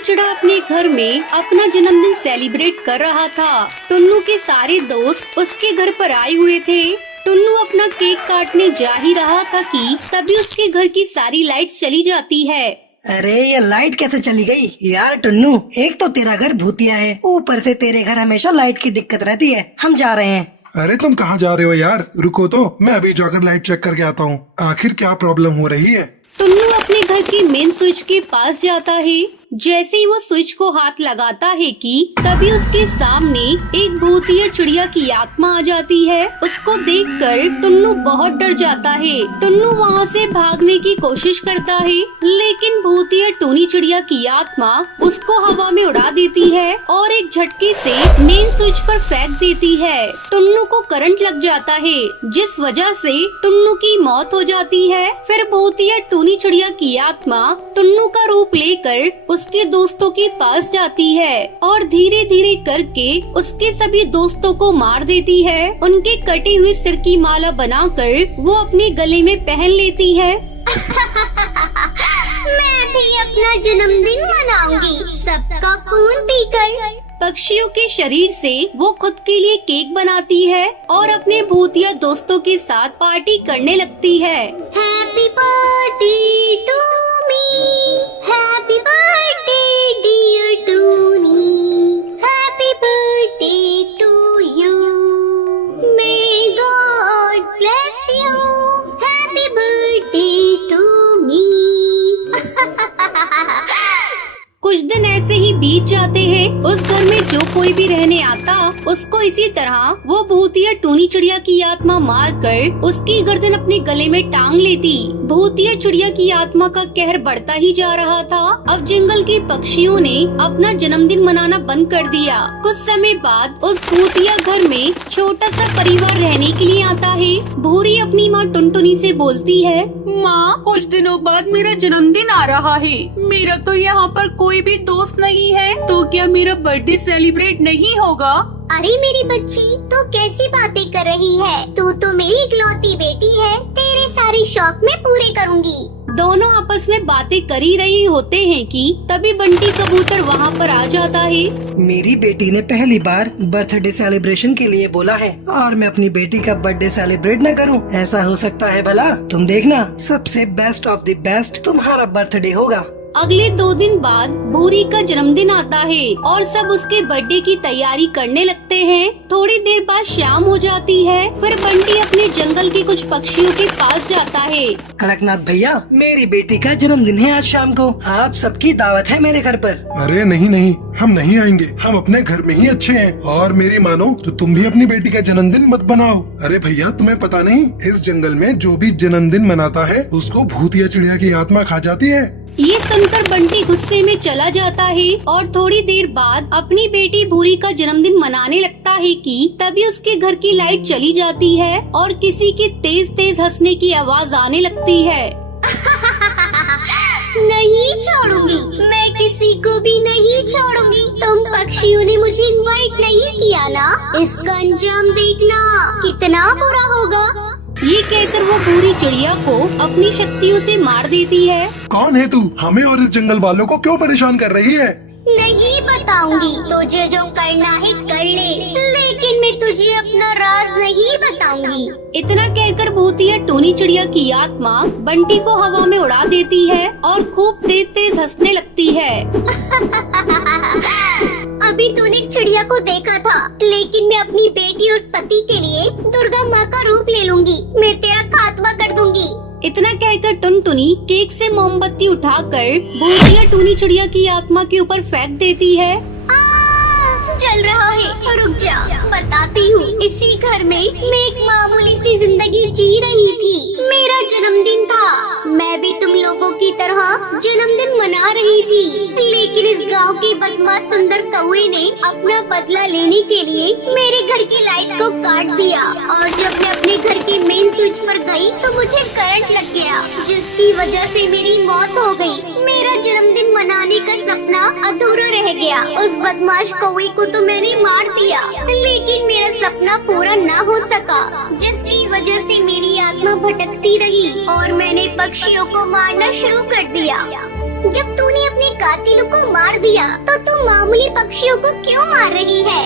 चिड़ा अपने घर में अपना जन्मदिन सेलिब्रेट कर रहा था। टुन्नू के सारे दोस्त उसके घर पर आए हुए थे। टुन्नू अपना केक काटने जा ही रहा था कि तभी उसके घर की सारी लाइट्स चली जाती है। अरे ये लाइट कैसे चली गई यार टुन्नू, एक तो तेरा घर भूतिया है, ऊपर से तेरे घर हमेशा लाइट की दिक्कत रहती है। हम जा रहे हैं। अरे तुम कहाँ जा रहे हो यार, रुको तो मैं अभी जाकर लाइट चेक करके आता हूँ। आखिर क्या प्रॉब्लम हो रही है। टुन्नू अपने घर के मेन स्विच के पास जाता है। जैसे ही वो स्विच को हाथ लगाता है कि तभी उसके सामने एक भूतिया चिड़िया की आत्मा आ जाती है। उसको देखकर टुन्नू बहुत डर जाता है। टुन्नू वहाँ से भागने की कोशिश करता है, लेकिन भूतिया टूनी चिड़िया की आत्मा उसको हवा में उड़ा देती है और एक झटके से मेन स्विच पर फेंक देती है। टुन्नू को करंट लग जाता है, जिस वजह से टुन्नू की मौत हो जाती है। फिर भूतिया टूनी चिड़िया की आत्मा टुन्नू का रूप लेकर उसके दोस्तों के पास जाती है और धीरे धीरे करके उसके सभी दोस्तों को मार देती है। उनके कटे हुए सिर की माला बनाकर वो अपने गले में पहन लेती है। मैं भी अपना जन्मदिन मनाऊंगी, सबका खून पीकर। पक्षियों के शरीर से वो खुद के लिए केक बनाती है और अपने भूतिया दोस्तों के साथ पार्टी करने लगती है। Happy birthday to me, happy birthday dear Tuni, happy birthday to you, may God bless you, happy birthday to me. कुछ दिन ऐसे ही बीत जाते हैं। उस घर में जो कोई भी रहने आता उसको इसी तरह वो भूतिया टूनी चिड़िया की आत्मा मारकर उसकी गर्दन अपने गले में टांग लेती। भूतिया चिड़िया की आत्मा का कहर बढ़ता ही जा रहा था। अब जंगल के पक्षियों ने अपना जन्मदिन मनाना बंद कर दिया। कुछ समय बाद उस भूतिया घर में छोटा सा परिवार रहने के लिए आता है। भूरी अपनी माँ टुनटुनी से बोलती है, माँ, कुछ दिनों बाद मेरा जन्मदिन आ रहा है। मेरा तो यहाँ पर कोई भी दोस्त नहीं है, तो क्या मेरा बर्थडे सेलिब्रेट नहीं होगा? अरे मेरी बच्ची, तू कैसी बातें कर रही है? तू तो मेरी इकलौती बेटी है, तेरे सारे शौक मैं पूरे करूँगी। दोनों आपस में बातें कर ही रही होते हैं कि तभी बंटी कबूतर वहाँ पर आ जाता है। मेरी बेटी ने पहली बार बर्थडे सेलिब्रेशन के लिए बोला है और मैं अपनी बेटी का बर्थडे सेलिब्रेट न करूं? ऐसा हो सकता है भला? तुम देखना, सबसे बेस्ट ऑफ द बेस्ट तुम्हारा बर्थडे होगा। अगले 2 दिन बाद भूरी का जन्मदिन आता है और सब उसके बर्थडे की तैयारी करने लगते हैं। थोड़ी देर बाद शाम हो जाती है। फिर बंटी अपने जंगल के कुछ पक्षियों के पास जाता है। कड़कनाथ भैया, मेरी बेटी का जन्मदिन है आज शाम को, आप सबकी दावत है मेरे घर पर। अरे नहीं नहीं, हम नहीं आएंगे, हम अपने घर में ही अच्छे हैं। और मेरी मानो तो तुम भी अपनी बेटी का जन्मदिन मत बनाओ। अरे भैया, तुम्हें पता नहीं, इस जंगल में जो भी जन्मदिन मनाता है उसको भूतिया चिड़िया की आत्मा खा जाती है। ये सुनकर बंटी गुस्से में चला जाता है और थोड़ी देर बाद अपनी बेटी भूरी का जन्मदिन मनाने लगता है कि तभी उसके घर की लाइट चली जाती है और किसी के तेज तेज हंसने की आवाज आने लगती है। नहीं छोड़ूंगी, मैं किसी को भी नहीं छोड़ूंगी। तुम पक्षियों ने मुझे इनवाइट नहीं किया ना, इसका अंजाम देखना कितना बुरा होगा। ये कहकर वो पूरी चिड़िया को अपनी शक्तियों से मार देती है। कौन है तू? हमें और इस जंगल वालों को क्यों परेशान कर रही है? नहीं बताऊंगी, तुझे जो करना है कर ले, लेकिन मैं तुझे अपना राज नहीं बताऊंगी। इतना कहकर भूतिया टूनी चिड़िया की आत्मा बंटी को हवा में उड़ा देती है और खूब तेज तेज हंसने लगती है। अभी तूने चिड़िया को देखा था, लेकिन मैं अपनी बेटी और पति के लिए दुर्गा माँ का रूप ले लूंगी। मैं तेरा खात्मा कर दूंगी। इतना कहकर टुनटुनी केक से मोमबत्ती उठाकर भूतिया टूनी चिड़िया की आत्मा के ऊपर फेंक देती है। जल रहा है, रुक जा, बताती हूँ। इसी घर में मैं एक मामूली सी जिंदगी जी रही थी। मेरा जन्मदिन था, मैं भी तुम लोगों की तरह जन्मदिन मना रही थी, लेकिन इस गांव के बदमाश सुंदर कौवे ने अपना बदला लेने के लिए मेरे घर की लाइट को काट दिया और जब मैं अपने घर के मेन स्विच पर गई तो मुझे करंट लग गया, जिसकी वजह से मेरी मौत हो गई। मेरा जन्मदिन मनाने का सपना अधूरा रह गया। उस बदमाश कौवे को तो मैंने मार दिया, लेकिन मेरा सपना पूरा न हो सका, जिसकी वजह से मेरी आत्मा भटकती रही और मैंने पक्षियों को मारना शुरू कर दिया। जब तूने अपने कातिलों को मार दिया तो तू मामूली पक्षियों को क्यों मार रही है?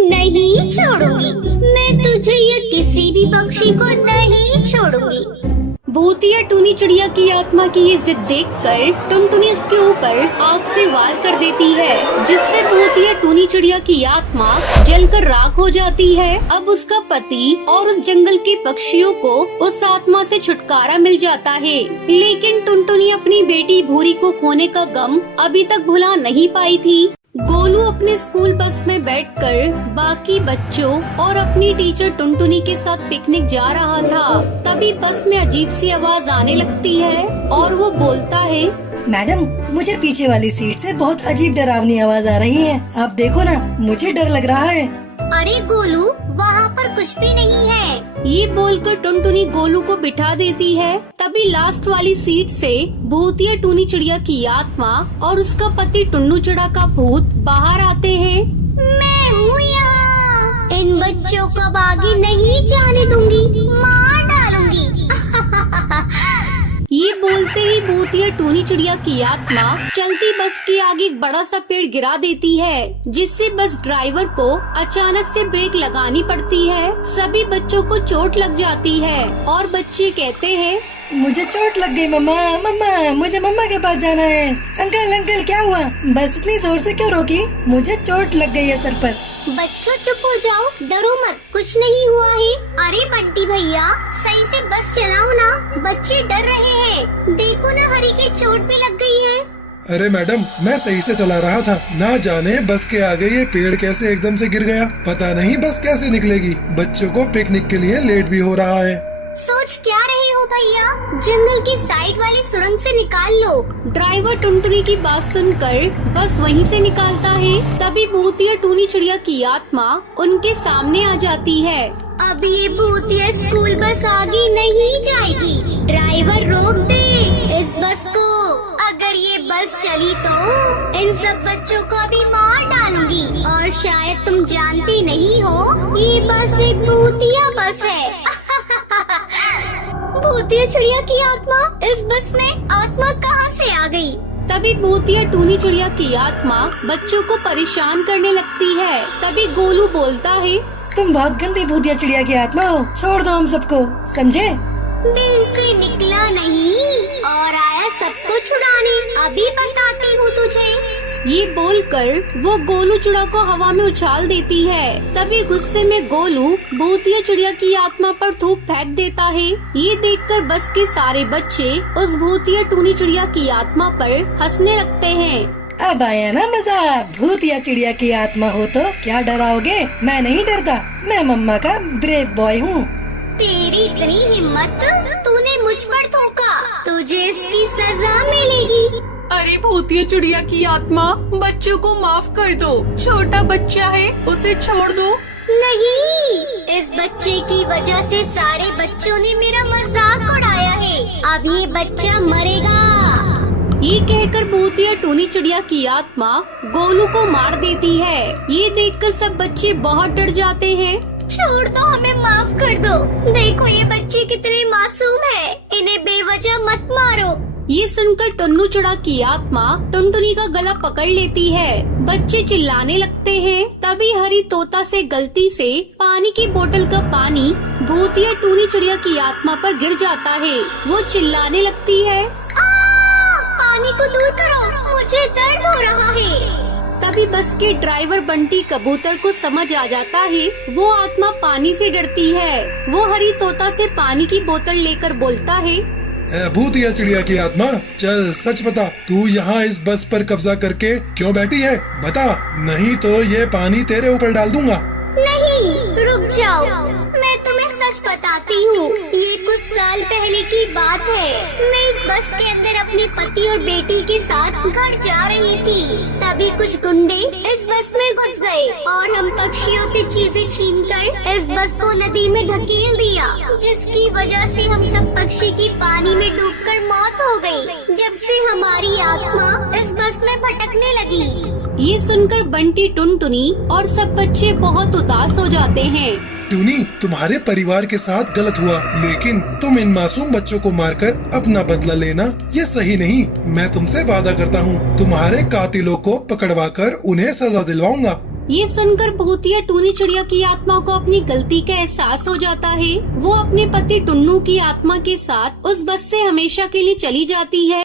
नहीं छोड़ूंगी मैं तुझे, या किसी भी पक्षी को नहीं छोड़ूंगी। भूतिया टूनी चिड़िया की आत्मा की ये जिद देखकर टुनटुनी उसके ऊपर आग से वार कर देती है, जिससे भूतिया टूनी चिड़िया की आत्मा जलकर राख हो जाती है। अब उसका पति और उस जंगल के पक्षियों को उस आत्मा से छुटकारा मिल जाता है, लेकिन टुनटुनी अपनी बेटी भूरी को खोने का गम अभी तक भुला नहीं पाई थी। गोलू अपने स्कूल बस में बैठकर बाकी बच्चों और अपनी टीचर टुनटुनी के साथ पिकनिक जा रहा था। तभी बस में अजीब सी आवाज आने लगती है और वो बोलता है, मैडम मुझे पीछे वाली सीट से बहुत अजीब डरावनी आवाज आ रही है, आप देखो ना मुझे डर लग रहा है। अरे गोलू, वहाँ पर कुछ भी नहीं है। ये बोलकर टुनटुनी गोलू को बिठा देती है। तभी लास्ट वाली सीट से भूतिया टूनी चिड़िया की आत्मा और उसका पति टुन्नू चिड़ा का भूत बाहर आते हैं। मैं हूँ यहाँ, इन बच्चों को आगे नहीं जाने दूंगी, मार डालूंगी। ये बोलते ही भूतिया टूनी चिड़िया की आत्मा चलती बस के आगे एक बड़ा सा पेड़ गिरा देती है, जिससे बस ड्राइवर को अचानक से ब्रेक लगानी पड़ती है। सभी बच्चों को चोट लग जाती है और बच्चे कहते हैं, मुझे चोट लग गई मम्मा, मम्मा मुझे मम्मा के पास जाना है। अंकल अंकल क्या हुआ, बस इतनी जोर से क्यों रोकी, मुझे चोट लग गई है सर पर। बच्चों चुप हो जाओ, डरो मत, कुछ नहीं हुआ है। अरे बंटी भैया सही से बस चलाओ ना, बच्चे डर रहे हैं। देखो ना हरी की चोट भी लग गई है। अरे मैडम मैं सही से चला रहा था, ना जाने बस के आगे ये पेड़ कैसे एकदम से गिर गया, पता नहीं बस कैसे निकलेगी। बच्चों को पिकनिक के लिए लेट भी हो रहा है। सोच क्या रहे हो भैया, जंगल की साइड वाली सुरंग से निकाल लो। ड्राइवर टुनटुनी की बात सुनकर बस वहीं से निकालता है। तभी भूतिया टूनी चिड़िया की आत्मा उनके सामने आ जाती है। अब ये भूतिया स्कूल बस आगे नहीं जाएगी, ड्राइवर रोक दे इस बस को। अगर ये बस चली तो इन सब बच्चों को भी मार डालूंगी। और शायद तुम जानती नहीं हो, ये बस एक भूतिया बस है। भूतिया चिड़िया की आत्मा इस बस में, आत्मा कहाँ से आ गई? तभी भूतिया टूनी चिड़िया की आत्मा बच्चों को परेशान करने लगती है। तभी गोलू बोलता है, तुम बहुत गंदी भूतिया चिड़िया की आत्मा हो, छोड़ दो हम सबको, समझे? दिल से निकला नहीं और आया सबको छुड़ाने, अभी बताती हूँ तुझे। ये बोलकर वो गोलू चिड़ा को हवा में उछाल देती है। तभी गुस्से में गोलू भूतिया चिड़िया की आत्मा पर थूक फेंक देता है। ये देखकर बस के सारे बच्चे उस भूतिया टूनी चिड़िया की आत्मा पर हंसने लगते हैं। अब आया ना मजा, भूतिया चिड़िया की आत्मा हो तो क्या डराओगे, मैं नहीं डरता, मैं मम्मा का ब्रेव बॉय हूँ। तेरी इतनी हिम्मत, तूने मुझ पर थूका, तुझे इसकी सजा मिलेगी। अरे भूतिया चिड़िया की आत्मा, बच्चों को माफ कर दो, छोटा बच्चा है उसे छोड़ दो। नहीं, इस बच्चे की वजह से सारे बच्चों ने मेरा मजाक उड़ाया है, अब ये बच्चा मरेगा। ये कहकर भूतिया टूनी चिड़िया की आत्मा गोलू को मार देती है। ये देखकर सब बच्चे बहुत डर जाते हैं। छोड़ दो, हमें माफ कर दो, देखो ये बच्चे कितने मासूम है, इन्हें बेवजह मत मारो। ये सुनकर टुन्नू चिड़ा की आत्मा टुनटुनी का गला पकड़ लेती है। बच्चे चिल्लाने लगते हैं। तभी हरी तोता से गलती से पानी की बोतल का पानी भूतिया टूनी चिड़िया की आत्मा पर गिर जाता है। वो चिल्लाने लगती है, पानी को दूर करो, मुझे दर्द हो रहा है। तभी बस के ड्राइवर बंटी कबूतर को समझ आ जाता है वो आत्मा पानी से डरती है। वो हरी तोता से पानी की बोतल लेकर बोलता है, ए भूतिया चिड़िया की आत्मा, चल सच बता, तू यहाँ इस बस पर कब्जा करके क्यों बैठी है, बता, नहीं तो ये पानी तेरे ऊपर डाल दूंगा। नहीं, रुक जाओ, मैं तुम्हें सच बताती हूँ, ये कुछ साल पहले की बात है। मैं इस बस के अंदर अपने पति और बेटी के साथ घर जा रही थी, तभी कुछ गुंडे इस बस में घुस गए और हम पक्षियों से चीजें छीनकर इस बस को नदी में ढकेल दिया, जिसकी वजह से हम सब पक्षी की पानी में डूबकर मौत हो गई। जब से हमारी आत्मा इस बस में भटकने लगी। ये सुनकर बंटी टुनटुनी और सब बच्चे बहुत उदास हो जाते हैं। टूनी, तुम्हारे परिवार के साथ गलत हुआ, लेकिन तुम इन मासूम बच्चों को मारकर अपना बदला लेना ये सही नहीं। मैं तुमसे वादा करता हूँ तुम्हारे कातिलों को पकड़वाकर उन्हें सजा दिलवाऊंगा। ये सुनकर भूतिया टूनी चिड़िया की आत्मा को अपनी गलती का एहसास हो जाता है। वो अपने पति टुन्नू की आत्मा के साथ उस बस से हमेशा के लिए चली जाती है।